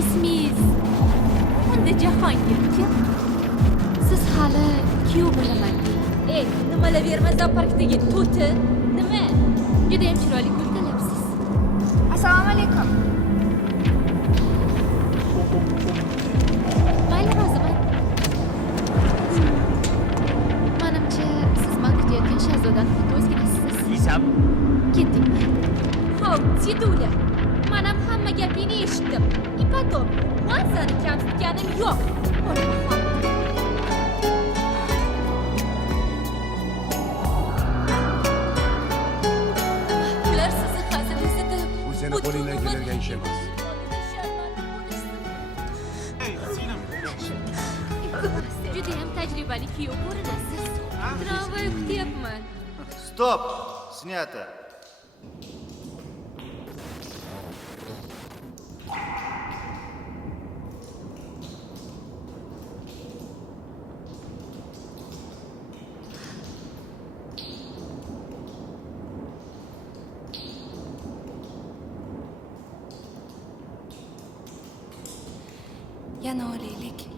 ismingiz unda Jahongir kim? Siz hali kuyov bo'laman ey nimalar berma zooparkdagi to'ti nima judayam chiroyli ko'rsatyapsiz. Assalomu alaykum. Mayli roziman. Manimcha siz man kutayotgan shahzodani xuddi o'zginasiz. Isam. Ketdingmi? Hov, Sidula. Men ham hamma gapingni eshitdim. Ipatop, men seni kamsitganim yo'q. O'lmaxon. Ular sizni hazil esitib. Bu seni qo'lingdan keladigan ish emas. Judayam tajribali kuyov ko'rinasiz. Tramvay kutyapman. Stop! Снято. Yana olaylik.